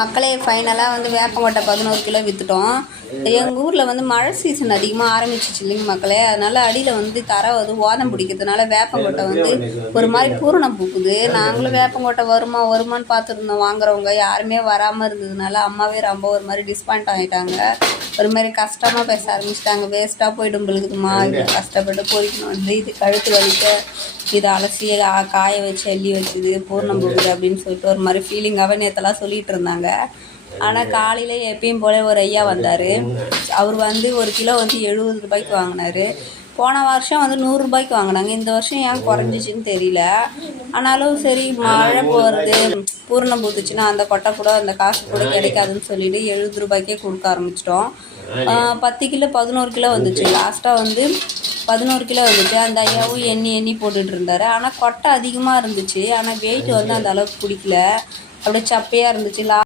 மக்களே ஃபைனலாக வந்து வேப்பங்கொட்டை 11 கிலோ விற்றுட்டோம். எங்கள் ஊரில் வந்து மழை சீசன் அதிகமாக ஆரம்பிச்சிச்சு இல்லைங்க மக்களே. அதனால் அடியில் வந்து தரை வந்து ஓதம் பிடிக்கிறதுனால வேப்பங்கொட்டை வந்து ஒரு மாதிரி பூரணம் பூக்குது. நாங்களும் வேப்பங்கொட்டை வருமானு பார்த்துருந்தோம். வாங்குறவங்க யாருமே வராமல் இருந்ததுனால அம்மாவே ரொம்ப ஒரு மாதிரி டிஸ்பாயிண்ட் ஆகிட்டாங்க. ஒரு மாதிரி கஷ்டமாக பேச ஆரம்பிச்சிட்டாங்க. வேஸ்ட்டாக போய்டும் பொழுதுமா, இவ்வளோ கஷ்டப்பட்டு பொறிக்கணும் வந்து இது கழுத்து வலிக்க இதை அலசி காய வச்சு அள்ளி வச்சுது பூர்ணம் போகுது அப்படின்னு சொல்லிட்டு ஒரு மாதிரி ஃபீலிங்காகவே நேற்றெல்லாம் சொல்லிகிட்டு இருந்தாங்க. ஆனால் காலையில் எப்பயும் போல ஒரு ஐயா வந்தார். அவர் வந்து ஒரு கிலோ வந்து 70 ரூபாய்க்கு வாங்கினார். போன வருஷம் வந்து 100 ரூபாய்க்கு வாங்கினாங்க. இந்த வருஷம் ஏன் குறைஞ்சிச்சின்னு தெரியல. ஆனாலும் சரி மழை போகிறது பூர்ணம் பூத்துச்சுன்னா அந்த கொட்டை கூட அந்த காசு கூட கிடைக்காதுன்னு சொல்லிட்டு 70 ரூபாய்க்கே கொடுக்க ஆரம்பிச்சிட்டோம். 10 கிலோ 11 கிலோ வந்துச்சு. லாஸ்ட்டாக வந்து 11 கிலோ வந்துச்சு. அந்த ஐயாவும் எண்ணி போட்டுட்டு இருந்தார். ஆனால் கொட்டை அதிகமாக இருந்துச்சு. ஆனால் வெயிட் வந்து அந்த அளவுக்கு பிடிக்கல. அப்படியே சப்பையாக இருந்துச்சு.